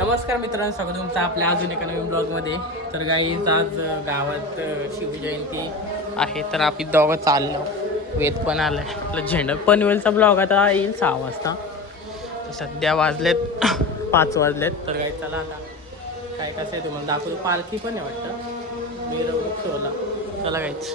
नमस्कार मित्रांनो, स्वागत तुमचं आपल्या अजून एका नवीन ब्लॉगमध्ये. तर गाईज आज गावात शिवजयंती आहे, तर आम्ही दोघं चाललो. वेद पण आलं आहे, आपलं झेंडा पनवेलचा ब्लॉग आता येईल 6 वाजता. तर सध्या वाजलेत 5 वाजलेत. तर गाई चला आता काय कसं आहे तुम्हाला दाखवतो. पालखी पण आहे वाटतं, मिरवणूक सोहळा. चला गाईच.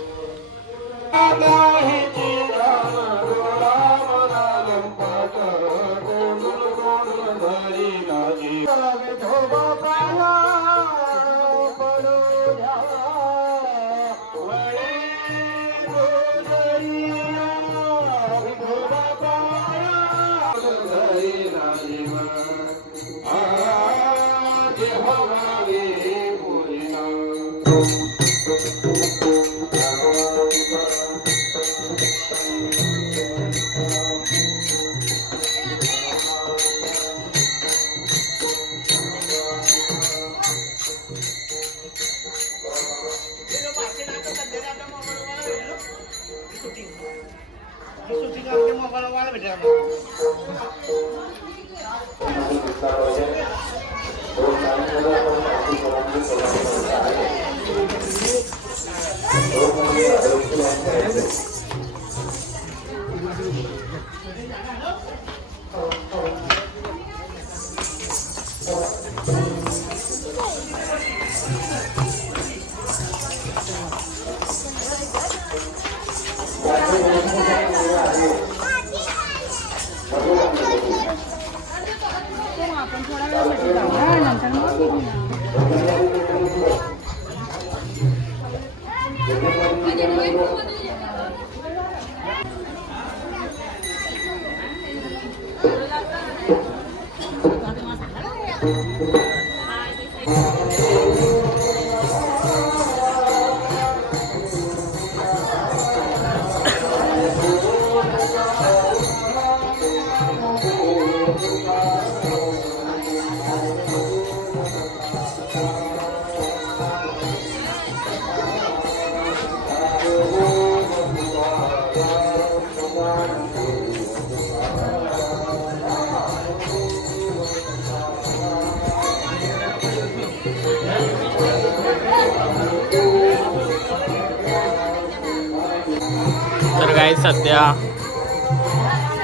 तर काय सध्या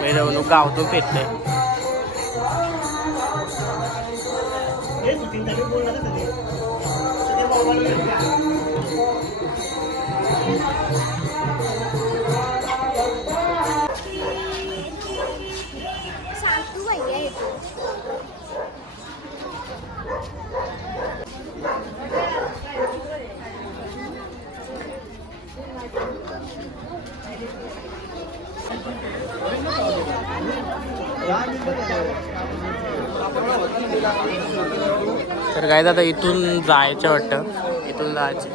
मिरवणूक गावातून फिरते. तर काय आता इथून जायचं वाटतं, इथून जायचं.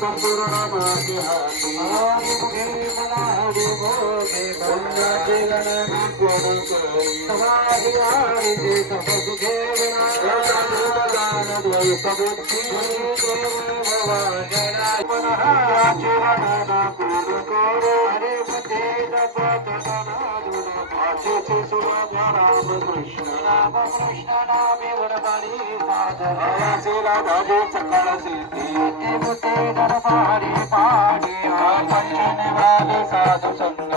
संपूर्ण साधु संग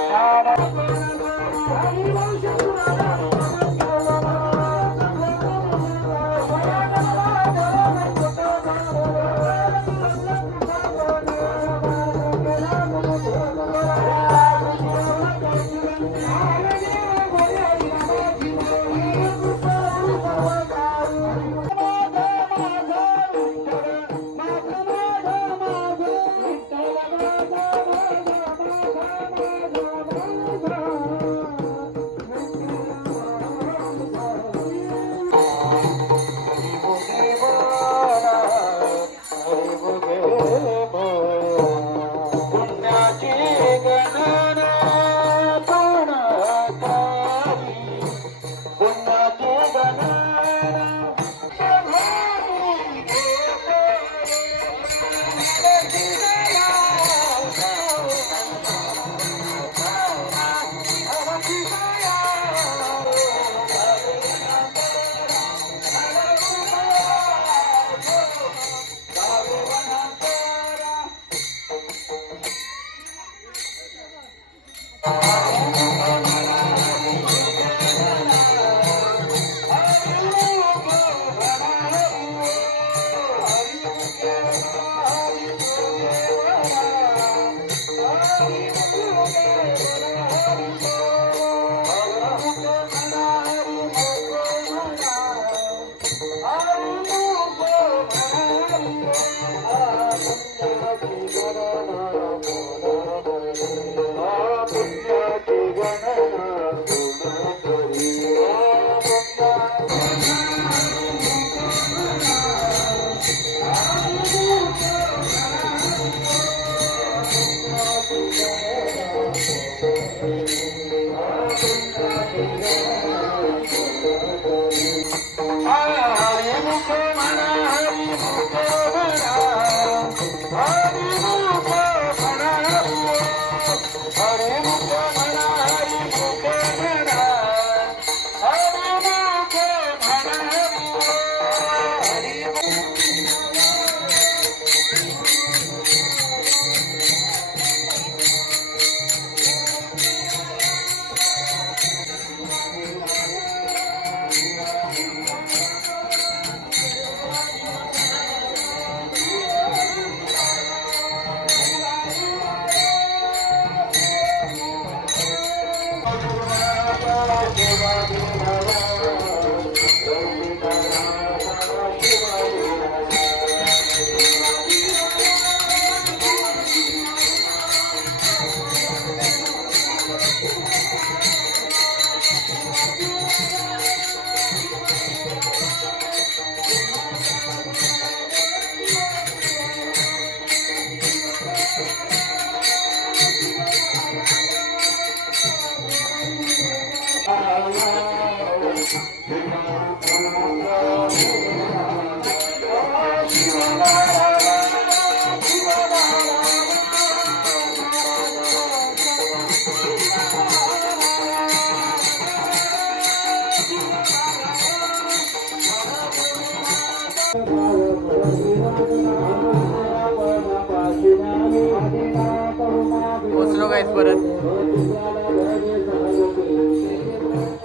पोचलो गाईस परत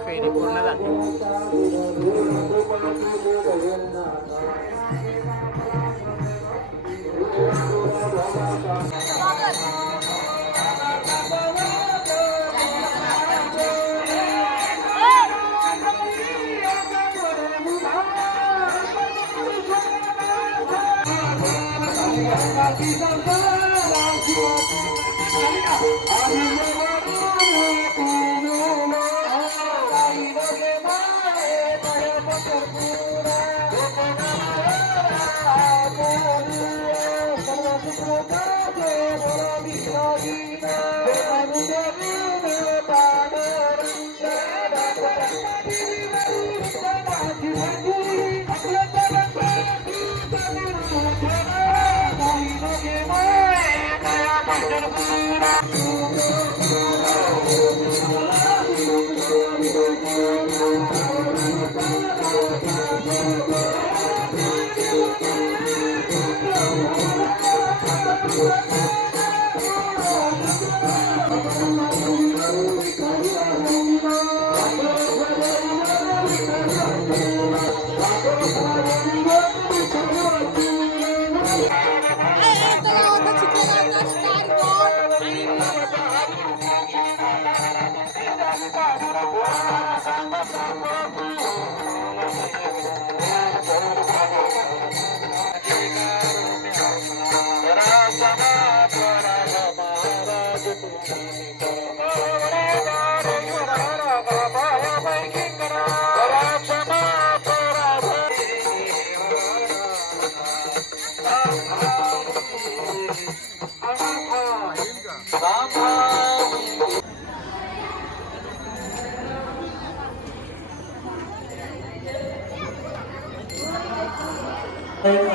फेरी पूर्ण झाली.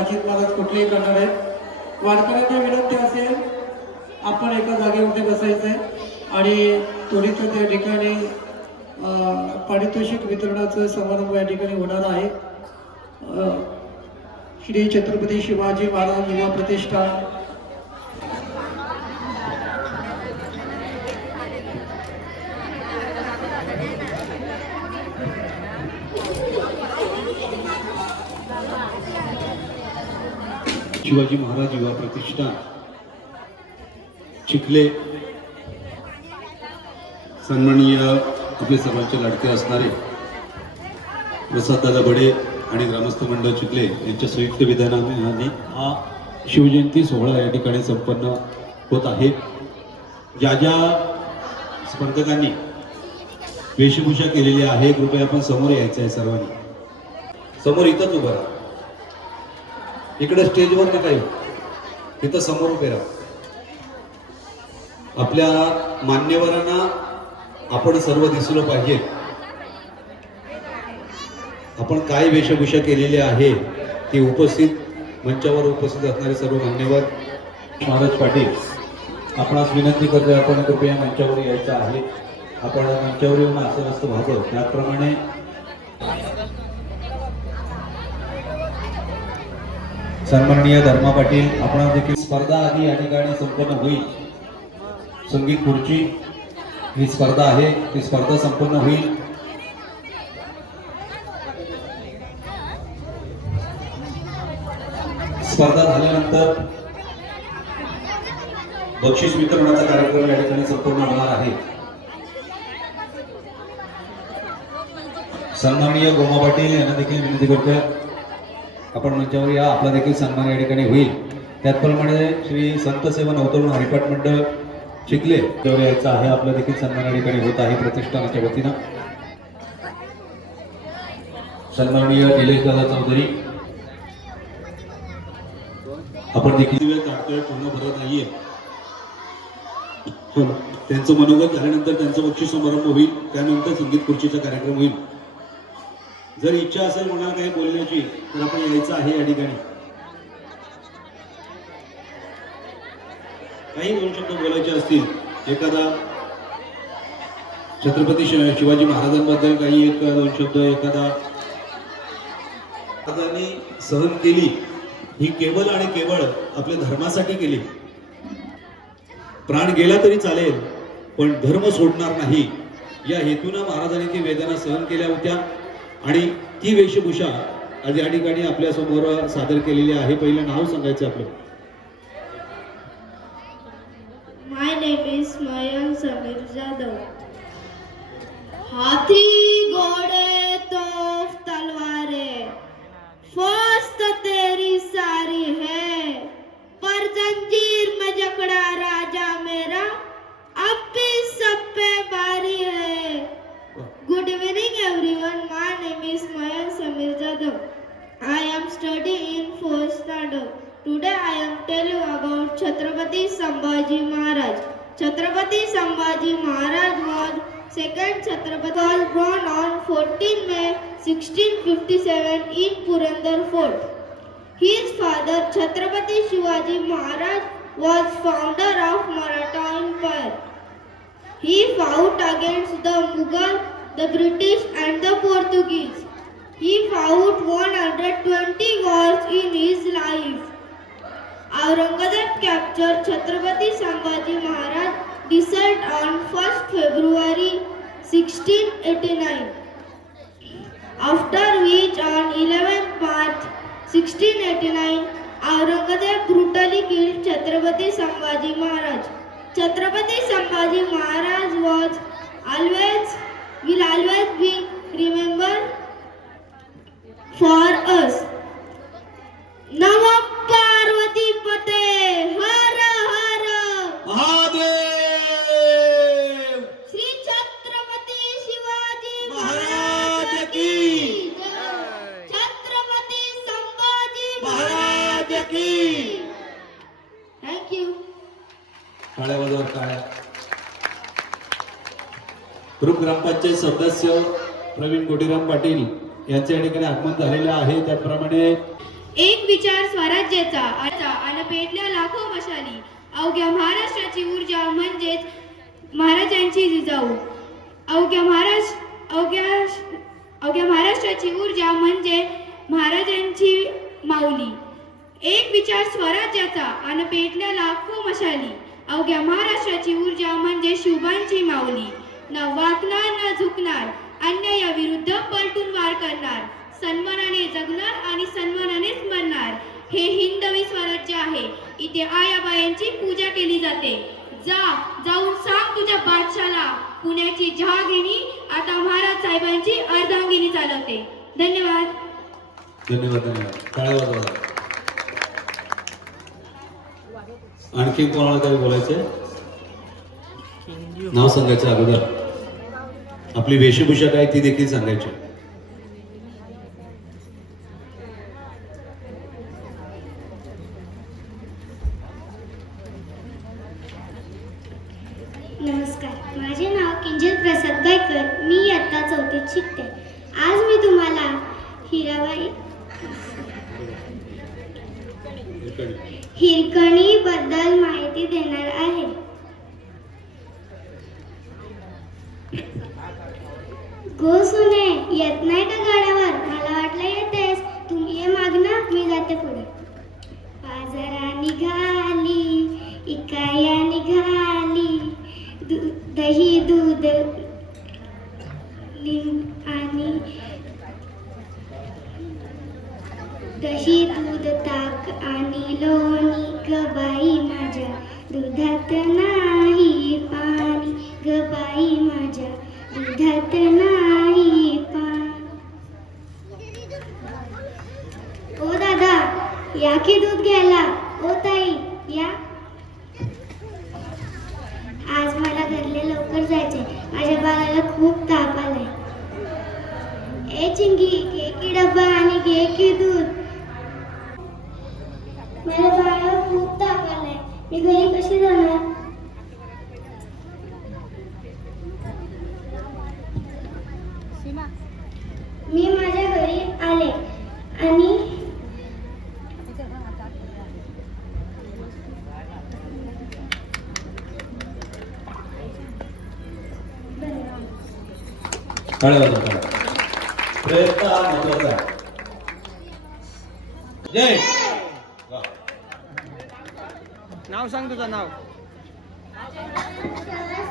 अजित महाराज कुठलेही करणार आहेत. वारकऱ्यांना विनंती असेल आपण एका जागेवरती बसायचंय आणि थोडीच त्या ठिकाणी पारितोषिक वितरणाचा समारंभ या ठिकाणी होणार आहे. श्री छत्रपती शिवाजी महाराज युवा प्रतिष्ठान शिवाजी महाराज युवा प्रतिष्ठान चिखले सन्माननीय आपले सर्वांचे लाडके असणारे प्रसाददादा बडे आणि ग्रामस्थ मंडळ चिखले यांच्या संयुक्त विधानाने हा शिवजयंती सोहळा या ठिकाणी संपन्न होत आहे. ज्या ज्या स्पर्धकांनी वेशभूषा केलेली आहे कृपया आपण समोर यायचं आहे. सर्वांनी समोर इथंच उभं राहा. इकडे स्टेजवर नका येऊ, तिथं समोर उभे राहा. आपल्या मान्यवरांना आपण सर्व दिसलो पाहिजे. आपण काय वेशभूषा केलेली आहे ती उपस्थित मंचावर उपस्थित असणारे सर्व मान्यवर महाराज पाटील आपणास विनंती करतोय आपण कृपया मंचावर यायचं आहे. आपण मंचावर येऊन असं नसतं भागवत त्याप्रमाणे सन्माननीय धर्मा पाटील आपण देखील स्पर्धा आधी या ठिकाणी संपन्न होईल. संगीत खुर्ची ही स्पर्धा आहे ती स्पर्धा संपन्न होईल. स्पर्धा झाल्यानंतर बक्षीस वितरणाचा कार्यक्रम या ठिकाणी संपूर्ण होणार आहे. सन्माननीय गोमा पाटील यांना देखील विनंती करतोय आपण मंचावर या. आपला देखील सन्मान या ठिकाणी होईल. त्याचप्रमाणे श्री संत सेवा नवतरुण हरिपाठ मंडळ चिखले यायचा आहे. आपला देखील सन्मान या ठिकाणी होत आहे प्रतिष्ठानाच्या वतीनं. सन्माननीय निलेश दादा चौधरी आपण देखील वेळ काढतोय, पूर्ण भरत नाहीये. त्यांचं मनोगत झाल्यानंतर त्यांचं बक्षीस समारंभ होईल. त्यानंतर संगीत खुर्चीचा कार्यक्रम होईल. जर इच्छा असेल कोणाला काही बोलण्याची तर आपण यायचं आहे या ठिकाणी. काही दोन शब्द बोलायचे असतील, एखादा छत्रपती शिवाजी महाराजांबद्दल काही एक दोन शब्द, एखादा महाराजांनी सहन केली ही केवळ आणि केवळ आपल्या धर्मासाठी केली. प्राण गेला तरी चालेल पण धर्म सोडणार नाही या हेतून महाराजांनी ती वेदना सहन केल्या होत्या आणि ती वेशभूषा आज या ठिकाणी आपल्या समोर सादर केलेली आहे. पहिलं नाव सांगायचं आपलं. माय नेम इज मयंक समीर जाधव. हाथी घोड़े तोफ तलवारें फौज तेरी सारी है, पर जंजीर में जकड़ा राजा मेरा अब भी सब पे बारी है. Good evening everyone. My name is Mayank Sameer Jadhav. I am studying in 4th standard. Today I am tell you about Chhatrapati Sambhaji Maharaj. Chhatrapati Sambhaji Shivaji Maharaj was second Chhatrapati was born on 14 May 1657 in Purandar Fort. His father Chhatrapati Shivaji Maharaj was founder of Maratha Empire. He fought against the Mughal, the British and the Portuguese. He fought 120 wars in his life. Aurangzeb captured Chhatrapati Sambhaji Maharaj died on 1st February 1689. After which on 11th March 1689, Aurangzeb brutally killed Chhatrapati Sambhaji Maharaj. Chhatrapati Sambhaji Maharaj will always be remembered for us. Namo Parvati Pate Har Har Mahadev Shri Chhatrapati Shivaji Maharaj की Jai. Chhatrapati Sambhaji Maharaj की Thank you. टाळ्या वाजवा टाळ्या. Group ग्रामपंचायत सदस्य प्रवीण कोटीराम पाटील यांच्या या ठिकाणी आगमन झालेलं आहे. त्याप्रमाणे एक विचार स्वराज्याचा आणि पेटल्या लाखो मशाली. अवघ्या महाराष्ट्राची ऊर्जा म्हणजेच महाराजांची जिजाऊ. अवघ्या महाराष्ट्राची ऊर्जा म्हणजे महाराजांची माऊली. एक विचार स्वराज्याचा आणि पेटल्या लाखो मशाली. अवघ्या महाराष्ट्राची ऊर्जा म्हणजे शिवबांची माऊली. न वाकणार न झुकणार, अन्यायाविरुद्ध पलटून वार करणार, सन्मानाने जगणार आणि सन्मानानेच मरणार. हे हिंदवी स्वराज्य आहे. इथे आयाबायांची पूजा केली जाते. जाऊन सांग तुझ्या बादशाला, पुण्याची जहागिनी आता महाराज साहेबांची अर्धांगिनी चालवते. धन्यवाद. धन्यवाद धन्यवाद. टाळ्या वाजवा. आणखी कोणाला काही बोलायचंय? नाव सांगायचं अगोदर, आपली वेशभूषा काय ती देखील सांगायची. नमस्कार, माझे नाव किंजल प्रसाद गायकर. मी इयत्ता 4थीत शिकते. आज मी तुम्हाला हिरकणी बद्दल माहिती देणार आहे. गो सुने, येत नाही का गाड्यावर? मला वाटलं येतेस. तुम्ही ये मागना, मी जाते पुढे. बाजारा निघाली, इकाया निघाली, दही दूध आणि दही दूध ताक आणि लोणी ग बाई माझ्या दुधात नाही पाणी, ग बाई माझ्या दुधात नाही पाणी. ओ दादा, या की दूध घ्यायला. ओ ताई, या. आज मला घरले लवकर जायचे. माझ्या बाळाला खूप ताप आलाय. ए चिंगी, घे की डब्बा आणि घे की दूध. माझ्या बाळाला खूप ताप आलाय. मी घरी कशी जाणार? मी माझ्या घरी आले आणि टाळ्या वाजवा. प्रयत्न हा महत्वाचा आहे. जय. नाव सांग तुझं नाव.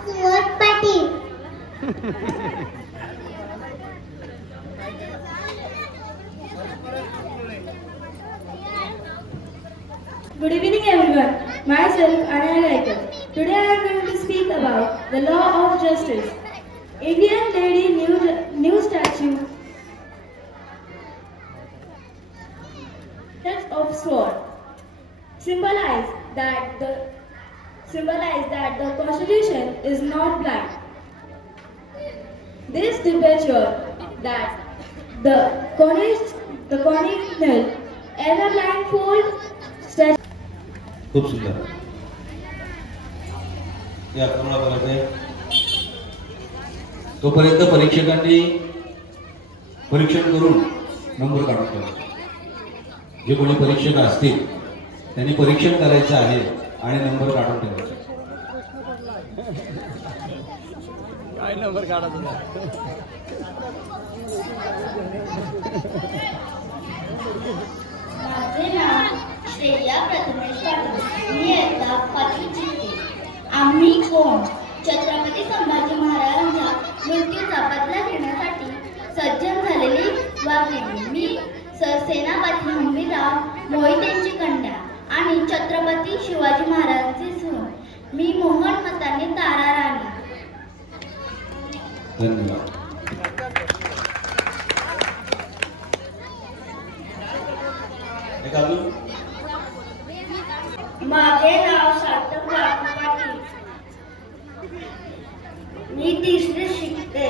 सुवत Patil. Good evening everyone. Myself Anaya Laikar. Today I am going to speak about the law of justice. Indian lady new statue touch of sword symbolize that the Constitution is not blind. This debature that the congenial ever blindfold statue. खूप सुंदर. या कोणाला बघायचंय? तोपर्यंत परीक्षकांनी परीक्षण करून number काढून ठेवायचे. जे कोणी परीक्षक असतील त्यांनी परीक्षण करायचं आहे आणि नंबर काढून ठेवायचे. काय नंबर काढायचा? माझे नाव श्रेया प्रथमेश पाटील. मी आता 5वी शिकते. आम्ही कोण? छत्रपती संभाजी महाराजांच्या मृत्यूचा बदला घेण्यासाठी सज्जन झालेली वाघिणी. मी सेनापती हंबीरराव मोहितेंची कन्या आणि छत्रपती शिवाजी महाराजांची सून. मी मोहन मतांनी तारा राणी. धन्यवाद. एक अजून. माझे नाव सार्थक रामू पाटील. मी 3री शिकतो.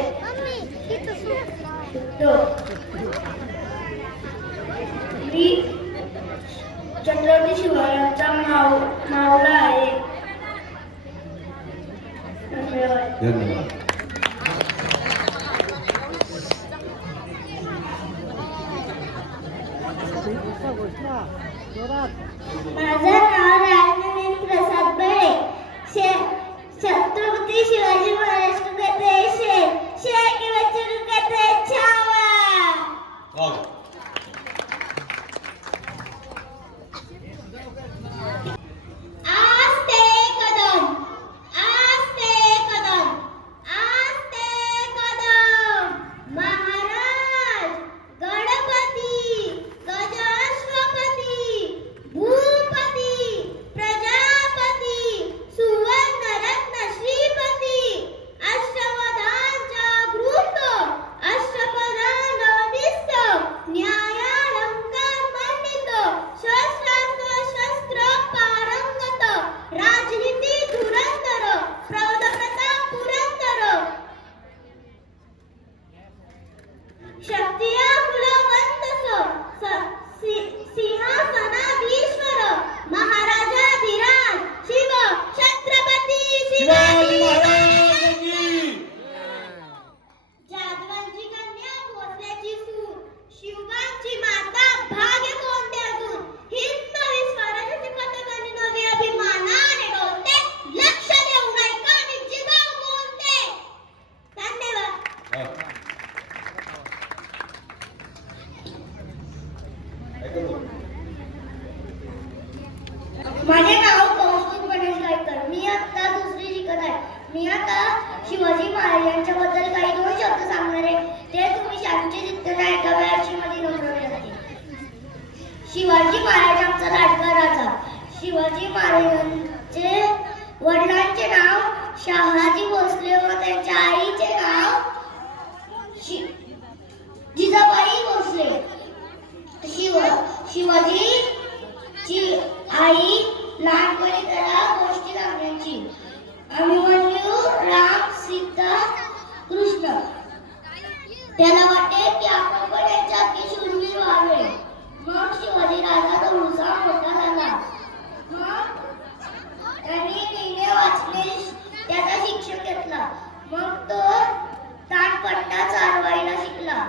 मी छत्रपती शिवाजींचा मावळा आहे. धन्यवाद. धन्यवाद. माझं नाव राजनंदिनी प्रसाद बळे. छत्रपती शिवाजी महाराज को कहते हैं शेर, शेर के बच्चे को कहते हैं छावा. वाह. आस्ते कदम, आस्ते कदम, आस्ते कदम. महाराज, गणपती, गजाश्वपती, भूपती, प्रजापती, सुवर्णरत्न श्रीपती, अष्टवधान जागृत, अष्टप्रधान अभिष्ट, न्यायालंकार मंडित, शस्त्रास्त्र शस्त्र पारंगत, राजनीती धुरंधर, प्रौढप्रताप पुरंदर, शक्तिया कुलवंत, सिंहासनाधीश्वर, महाराजाधिराज, शिव छत्रपती शिवाजी महाराज की. जाधवांची कन्या भोसल्याची सून, शिवबांची माता भाग्य कोणते अजून. हिंदवी स्वराज्याची पताकाने नवे अभिमानाने डोलते. लक्ष देऊन ऐका आणि जिजाऊ बोलते. धन्यवाद. माझे नाव कौस्तुभ गणेश गायकर. मी आता 2री शिकत आहे. मी आता शिवाजी महाराजांच्या बद्दल काही 2 शब्द सांगणार आहे. ते तुम्ही शांती चित्ताने ऐकावे अशी माझी नम्र विनंती. शिवाजी महाराज आमचा लाडका राजा. शिवाजी महाराजांचे वडिलांचे नाव शहाजी भोसले व त्यांच्या आईचे नाव जिजाबाई भोसले. शिवाजीची आई लहानपणी त्याला गोष्टी सांगायची. अभिमन्यू, राम, सीता, कृष्ण. त्याला वाटे की आपण पण यांच्यासारखे शूरवीर व्हावे. मग शिवाजी राजा थोडासा मोठा झाला. मग त्यांनी लिहिणे वाचणे त्याचा शिक्षण घेतला. मग तो तानपट्टा चालवायला शिकला.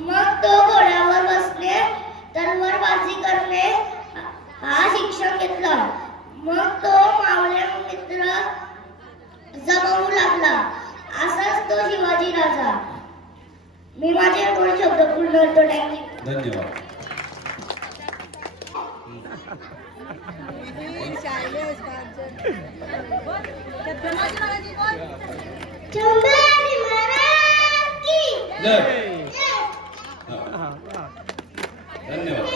मग तो घोड्यावर बसणे, तलवारबाजी करणे हा शिक्षण घेतला. मग तो मावळे मित्र जमवू लागला. असाच तो शिवाजी राजा. मी माझे 2 शब्द पूर्ण करतो. धन्यवाद. संभाजी महाराज की जय. धन्यवाद.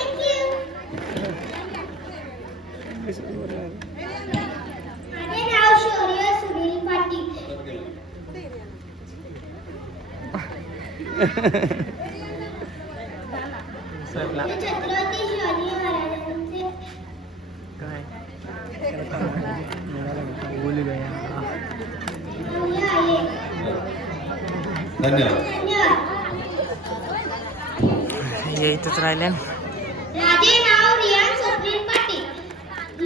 माझे नाव शौर्य सुनील पाटील. मी छत्रपती शिवाजी महाराजांचे मुलगा आहे. धन्यवाद. धन्यवाद. हे इथंच राहिले. माझे नाव रियान स्वप्नील पाटील.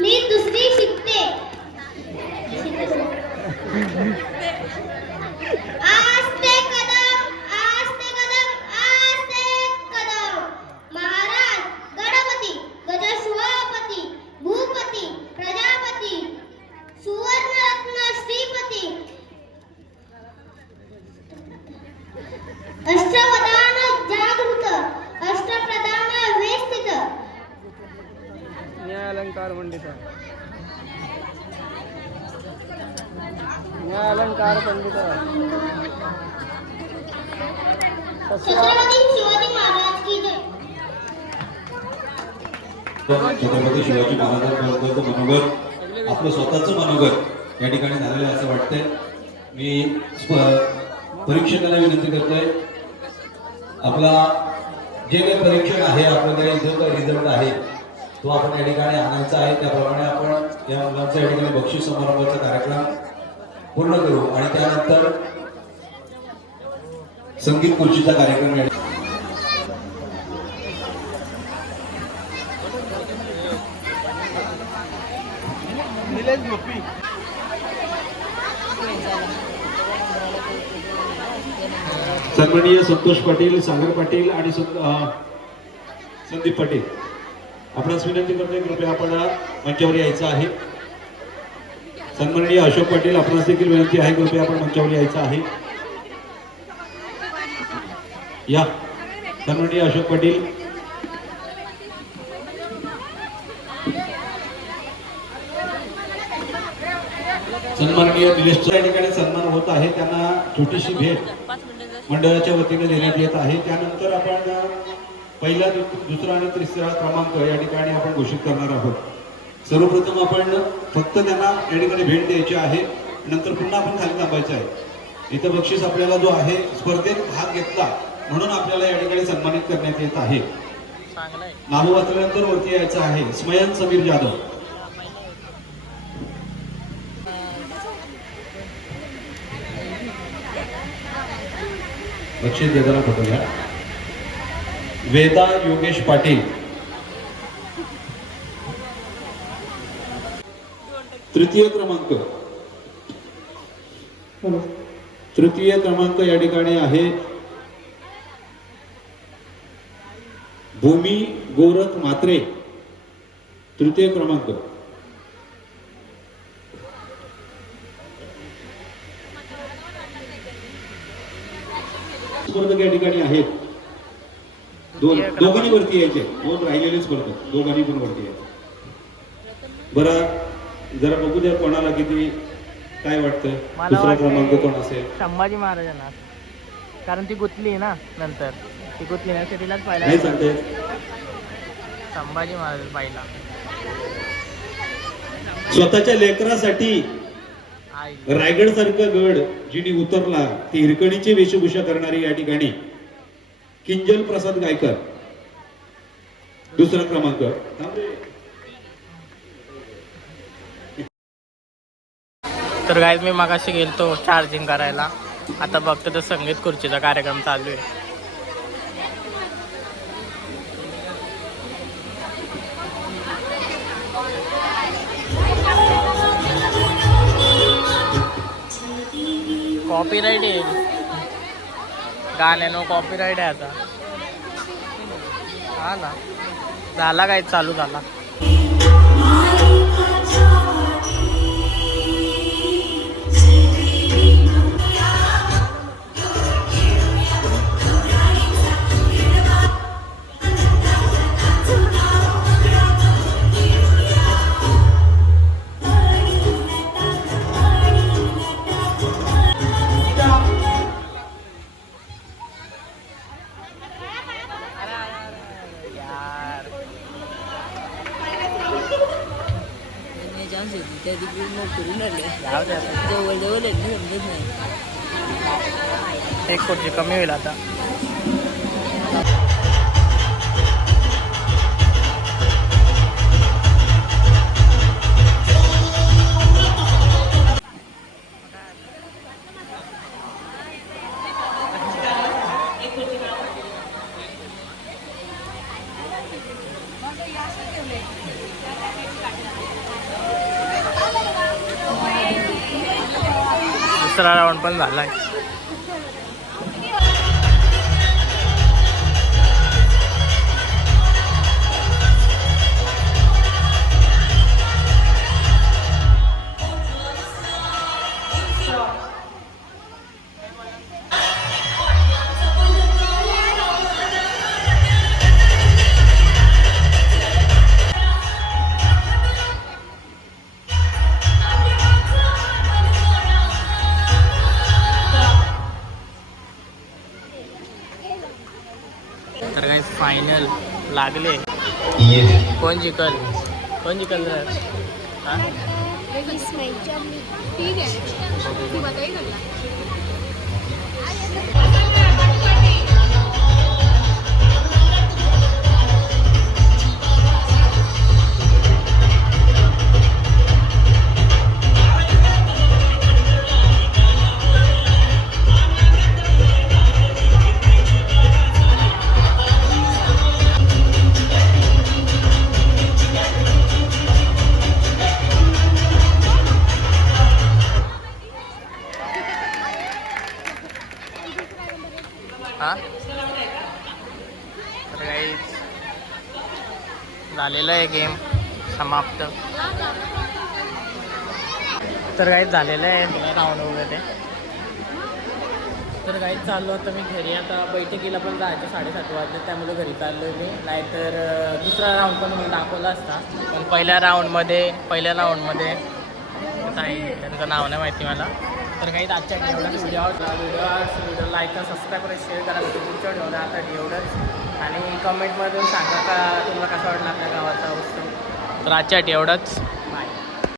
मी 2री शिकते. आस्ते कदम आस्ते कदम आस्ते कदम. महाराज गणपती गजशिवपती भूपती प्रजापती सुवर्णरत्न श्रीपती अष्टवदान जागृत अष्टप्रधान वेस्तित. अलंकार पंडित अलंकार पंडित छत्रपती शिवाजी महाराज की जय. छत्रपती शिवाजी महाराजांबद्दलचं मनोगत आपलं स्वतःचं मनोगत या ठिकाणी झालेलं आहे असं वाटतंय. मी परीक्षकांना विनंती करतोय, आपला जे काही परीक्षण आहे, आपल्याकडे जो काही रिझल्ट आहे तो आपण या ठिकाणी आणायचा आहे. त्याप्रमाणे आपण या मुलांचा या ठिकाणी बक्षीस समारंभाचा कार्यक्रम पूर्ण करू आणि त्यानंतर संगीत खुर्चीचा कार्यक्रम या सन्माननीय संतोष पाटील, सागर पाटील आणि संदीप पाटील आपणास विनंती करतोय, कृपया आपण मंचावर यायचं आहे. सन्माननीय अशोक पाटील आपणास देखील विनंती आहे, कृपया आपण मंचावर यायचं आहे. या सन्माननीय अशोक पाटील. सन्माननीय निलेश या ठिकाणी सन्मान होत आहे, त्यांना छोटीशी भेट मंडळाच्या वतीने देण्यात येत आहे. त्यानंतर आपण पहिला, दुसरा आणि तिसरा क्रमांक या ठिकाणी आपण घोषित करणार आहोत. सर्वप्रथम आपण फक्त त्यांना या ठिकाणी भेट द्यायची आहे, नंतर पुन्हा आपण खाली थांबायचं आहे. इथं बक्षीस आपल्याला जो आहे, स्पर्धेत भाग घेतला म्हणून आपल्याला या ठिकाणी सन्मानित करण्यात येत आहे. नाव वाचल्यानंतर वरती यायचं आहे. स्मयन समीर जाधव. बक्षीस देताना फोटो घ्या. वेदा योगेश पाटील. तृतीय क्रमांक या ठिकाणी आहे भूमी गोरख म्हात्रे. तृतीय क्रमांक. स्पर्धक या ठिकाणी आहेत. दोघांनी वरती यायचे, दोन राहिलेले स्पर्धक दोघांनी पण वरती यायचे. बरं जरा बघू द्या कोणाला किती काय वाटतं. दुसरा क्रमांक कोण असेल? संभाजी महाराजांना, कारण ती गुतली ना, नंतर ती गुतली ना, तिलाच पाहिला. नाही सांगते. संभाजी महाराज पाहिला. स्वतःच्या लेकरासाठी रायगड सारखं गड जिने उतरला, ती हिरकणीची वेशभूषा करणारी या ठिकाणी किंजल प्रसाद गायकर. दुसरा क्रमांक. तर गाईज मी मगाशी गेलतो चार्जिंग करायला, आता बघतो तर संगीत खुर्चीचा कार्यक्रम चालू आहे. कॉपीराइट येईल गाण्यानं, कॉपीराइट आहे आता. हा ना, झाला काय, चालू झाला. एक खुर्ची कमी होईल आता. दुसरा राऊंड पण झालाय. तर काही फायनल लागले. कोण जिकल रे? हा? हा? तर काही झालेलं आहे गेम समाप्त. तर काही झालेलं आहे राऊंड वगैरे. तर काही चाललो होतं मी घरी. आता बैठकीला पण जायचं 7:30 वाजले, त्यामुळे घरी चाललो मी. नाहीतर दुसरा राऊंड पण मी दाखवला असता. पण पहिल्या राऊंडमध्ये काही त्यांचं नाव नाही माहिती मला. तर काही आजच्या एवढंच व्हिडिओ लाईक करा, सबस्क्राईब करा, शेअर करा. पुढच्या व्हिडिओला आता एवढंच. आणि कमेंटमधून सांगा का तुम्हाला कसा वाटला आपल्या गावाचा उत्सव. तर आजच्या एवढंच.